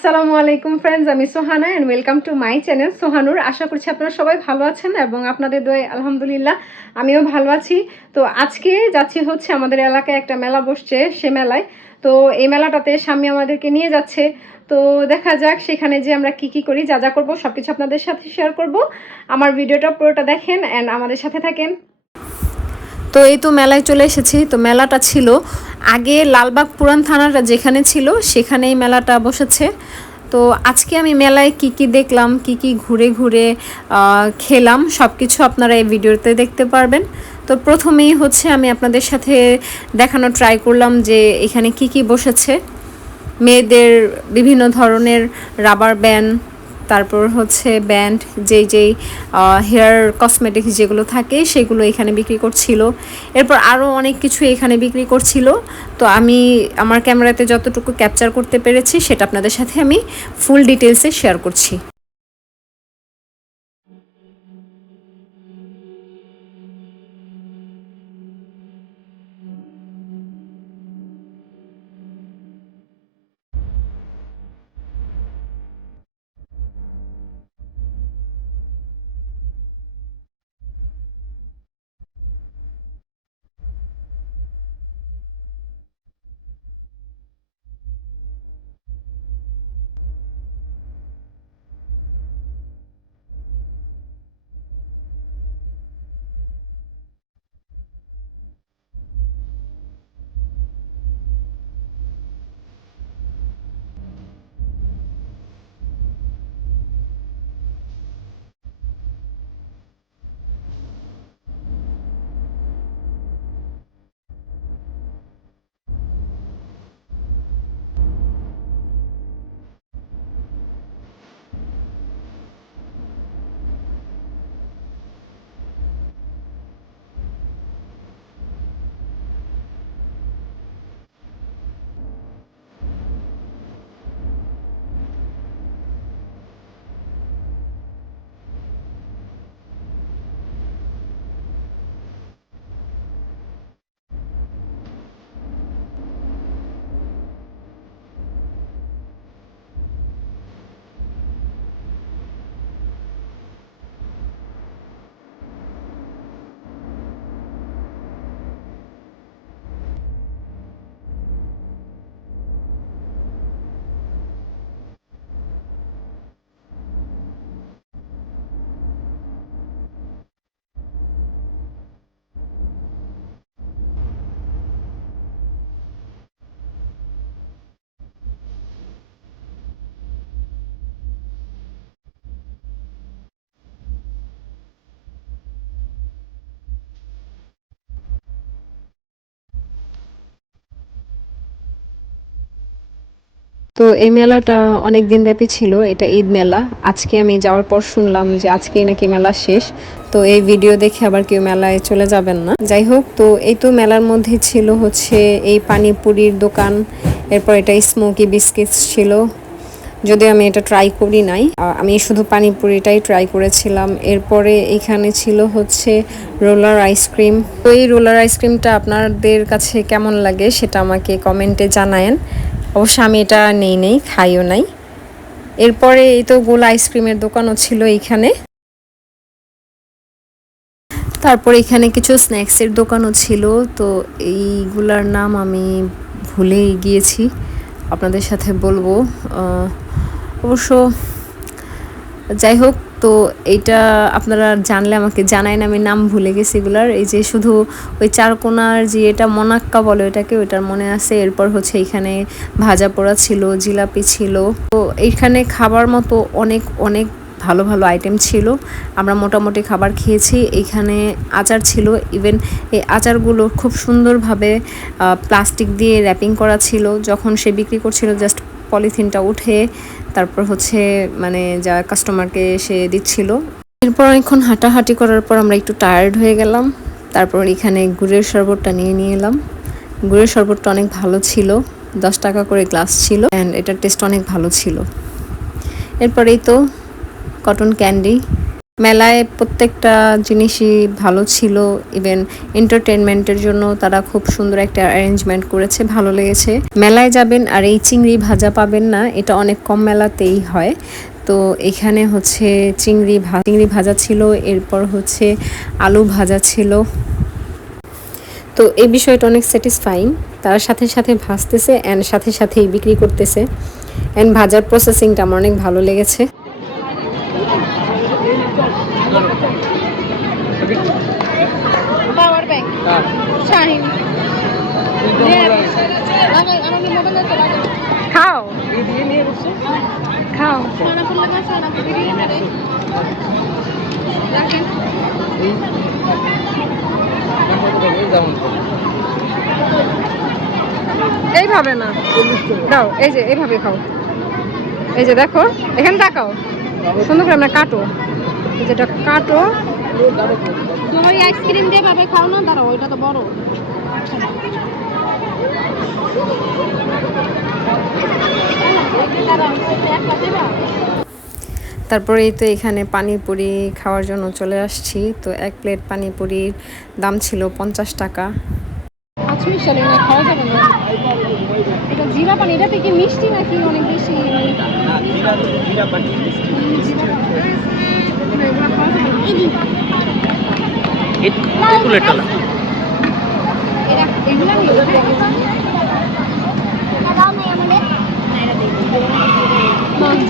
আসসালামু আলাইকুম ফ্রেন্ডস, আমি Sohana and welcome to my channel Sohanur. আশা করছি আপনারা সবাই ভালো আছেন এবং আপনাদের দোয়ায় আলহামদুলিল্লাহ আমিও ভালো আছি। তো আজকে যাচ্ছি হচ্ছে আমাদের এলাকায় একটা মেলা বসছে, সে মেলায়। তো এই মেলাটাতে স্বামী আমাদেরকে নিয়ে যাচ্ছে। তো দেখা যাক সেখানে যে আমরা কি করি, যা যা করবো সব কিছু আপনাদের সাথে শেয়ার করব। আমার ভিডিওটা পুরোটা দেখেন অ্যান্ড আমাদের সাথে থাকেন। তো এই তো মেলায় চলে এসেছি। তো মেলাটা ছিল আগে লালবাগ পুরান থানাটা যেখানে ছিল সেখানেই মেলাটা বসেছে। তো আজকে আমি মেলায় কি দেখলাম, কি ঘুরে ঘুরে খেলাম, সব কিছু আপনারা এই ভিডিওতে দেখতে পারবেন। তো প্রথমেই হচ্ছে আমি আপনাদের সাথে দেখানো ট্রাই করলাম যে এখানে কি বসেছে। মেয়েদের বিভিন্ন ধরনের রাবার ব্যান্ড, তারপর হচ্ছে ব্যান্ড, যেই হেয়ার কসমেটিক্স যেগুলো থাকে সেগুলো এখানে বিক্রি করছিল। এরপর আরও অনেক কিছু এখানে বিক্রি করছিল। তো আমি আমার ক্যামেরাতে যতটুকু ক্যাপচার করতে পেরেছি সেটা আপনাদের সাথে আমি ফুল ডিটেলসে শেয়ার করছি। তো এই মেলাটা অনেক দিন ব্যাপী ছিল, এটা ঈদ মেলা। আজকে আমি যাওয়ার পর শুনলাম যে আজকেই নাকি মেলা শেষ। তো এই ভিডিও দেখে আবার কেউ মেলায় চলে যাবেন না। যাই হোক, তো এই তো মেলার মধ্যে ছিল হচ্ছে এই পানিপুরির দোকান, এরপর এটা স্মোকি বিস্কিটস ছিল, যদিও আমি এটা ট্রাই করি নাই, আমি শুধু পানিপুরিটাই ট্রাই করেছিলাম। এরপরে এখানে ছিল হচ্ছে রোলার আইসক্রিম। তো এই রোলার আইসক্রিমটা আপনাদের কাছে কেমন লাগে সেটা আমাকে কমেন্টে জানায়েন। অবশ্য আমি এটা নেই খাইও নাই। এরপরে এই তো গোলা আইসক্রিমের দোকানও ছিল এইখানে। তারপর এখানে কিছু স্ন্যাক্সের দোকানও ছিল। তো এইগুলার নাম আমি ভুলেই গিয়েছি, আপনাদের সাথে বলবো অবশ্য। যাই হোক, তো এইটা আপনারা জানলে আমাকে জানাইন, আমি নাম ভুলে গেছি এগুলার। এই যে শুধু ওই চারকোনার যে এটা মনাক্কা বলে ওইটাকে, ওইটার মনে আছে। এরপর হচ্ছে এখানে ভাজা পোড়া ছিল, জিলাপি ছিল। তো এইখানে খাবার মতো অনেক অনেক ভালো ভালো আইটেম ছিল। আমরা মোটামুটি খাবার খেয়েছি। এইখানে আচার ছিল, ইভেন এই আচারগুলো খুব সুন্দরভাবে প্লাস্টিক দিয়ে র্যাপিং করা ছিল। যখন সে বিক্রি করছিল জাস্ট পলিথিনটা উঠে তারপর হচ্ছে মানে যা কাস্টমারকে সে দিচ্ছিল। এরপর অনেকক্ষণ হাঁটাহাঁটি করার পর আমরা একটু টায়ার্ড হয়ে গেলাম। তারপর এখানে গুড়ের শরবতটা নিয়ে এলাম। গুড়ের শরবতটা অনেক ভালো ছিল, 10 টাকা করে গ্লাস ছিল অ্যান্ড এটার টেস্ট অনেক ভালো ছিল। এরপরেই তো কটন ক্যান্ডি, মেলায় প্রত্যেকটা জিনিসই ভালো ছিল, ইভেন এন্টারটেনমেন্টের জন্য তারা খুব সুন্দর একটা অ্যারেঞ্জমেন্ট করেছে, ভালো লেগেছে। মেলায় যাবেন আর এই চিংড়ি ভাজা পাবেন না, এটা অনেক কম মেলাতেই হয়। তো এখানে হচ্ছে চিংড়ি ভাজা ছিল, এরপর হচ্ছে আলু ভাজা ছিল। তো এই বিষয়টা অনেক স্যাটিসফাইং, তার সাথে সাথে ভাজতেছে অ্যান্ড সাথে সাথেই বিক্রি করতেছে, অ্যান্ড ভাজার প্রসেসিংটা আমার অনেক ভালো লেগেছে। পাওয়ার ব্যাংক শাহিন খাও খাও এইভাবে না দাও, এই যে এইভাবে খাও, এই যে দেখো এখানে তাকাও সুন্দর করে আমরা কাটো, এই যেটা কাটো। তোমার আইসক্রিম দিয়ে ভাবে খাও না, দাঁড়াও ওইটা তো বড়। তারপরে এই তো এখানে পানিপুরি খাওয়ার জন্য চলে আসছি। তো এক প্লেট পানিপুরির দাম ছিল 50 টাকা। খাওয়া যাবে না, এটা জিরা পানি, এটা থেকে মিষ্টি নাকি অনেক বেশি?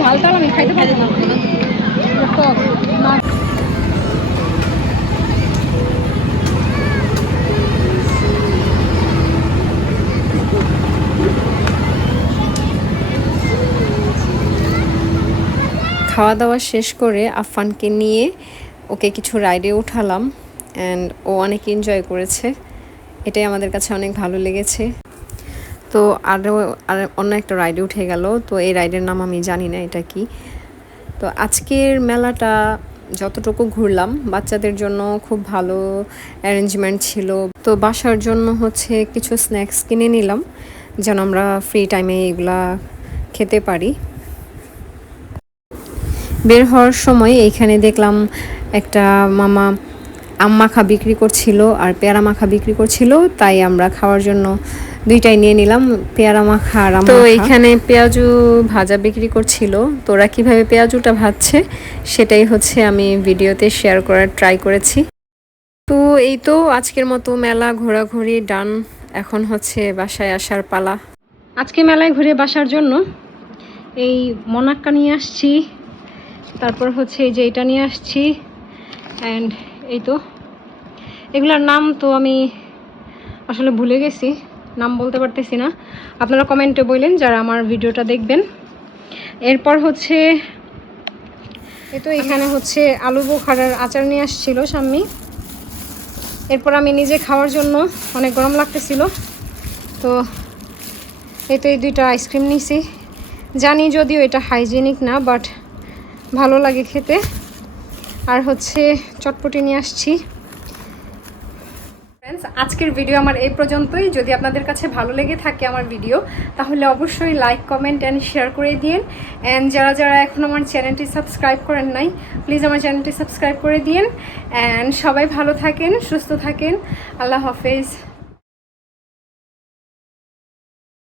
ঝালটাল আমি খাইতে পারি না। খাওয়া দাওয়া শেষ করে আফফানকে নিয়ে ওকে কিছু রাইডে উঠালাম, অ্যান্ড ও অনেক এনজয় করেছে, এটাই আমাদের কাছে অনেক ভালো লেগেছে। তো আর অন্য একটা রাইডে উঠে গেল, তো এই রাইডের নাম আমি জানি না এটা কি। তো আজকের মেলাটা যতটুকু ঘুরলাম বাচ্চাদের জন্য খুব ভালো অ্যারেঞ্জমেন্ট ছিল। তো বাসার জন্য হচ্ছে কিছু স্ন্যাক্স কিনে নিলাম যেন আমরা ফ্রি টাইমে এগুলা খেতে পারি। বের হওয়ার সময় এইখানে দেখলাম একটা মামা আম মাখা বিক্রি করছিল আর পেয়ারা মাখা বিক্রি করছিল, তাই আমরা খাওয়ার জন্য দুইটাই নিয়ে নিলাম, পেয়ারা মাখা আর আম মাখা। তো এইখানে পেঁয়াজু ভাজা বিক্রি করছিল, তো ওরা কীভাবে পেঁয়াজুটা ভাজছে সেটাই হচ্ছে আমি ভিডিওতে শেয়ার করার ট্রাই করেছি। তো এই তো আজকের মতো মেলা ঘোরাঘুরি ডান, এখন হচ্ছে বাসায় আসার পালা। আজকে মেলায় ঘুরে বাসার জন্য এই মনাক্কা নিয়ে আসছি, তারপর হচ্ছে এই যে এটা নিয়ে আসছি, অ্যান্ড এই তো এগুলার নাম তো আমি আসলে ভুলে গেছি, নাম বলতে পারতেছি না, আপনারা কমেন্টে বললেন যারা আমার ভিডিওটা দেখবেন। এরপর হচ্ছে এই তো এখানে হচ্ছে আলু বোখারার আচার নিয়ে আসছিল সাম্মি। এরপর আমি নিজে খাওয়ার জন্য অনেক গরম লাগতেছিল, তো এই তো এই দুইটা আইসক্রিম নিছি, জানি যদিও এটা হাইজেনিক না, বাট ভালো লাগে খেতে। আর হচ্ছে চটপটি নিয়ে আসছি। ফ্রেন্ডস, আজকের ভিডিও আমার এই পর্যন্তই। যদি আপনাদের কাছে ভালো লেগে থাকে আমার ভিডিও, তাহলে অবশ্যই লাইক, কমেন্ট অ্যান্ড শেয়ার করে দিন। অ্যান্ড যারা যারা এখন আমার চ্যানেলটি সাবস্ক্রাইব করেন নাই, প্লিজ আমার চ্যানেলটি সাবস্ক্রাইব করে দিন। অ্যান্ড সবাই ভালো থাকেন, সুস্থ থাকেন। আল্লাহ হাফেজ।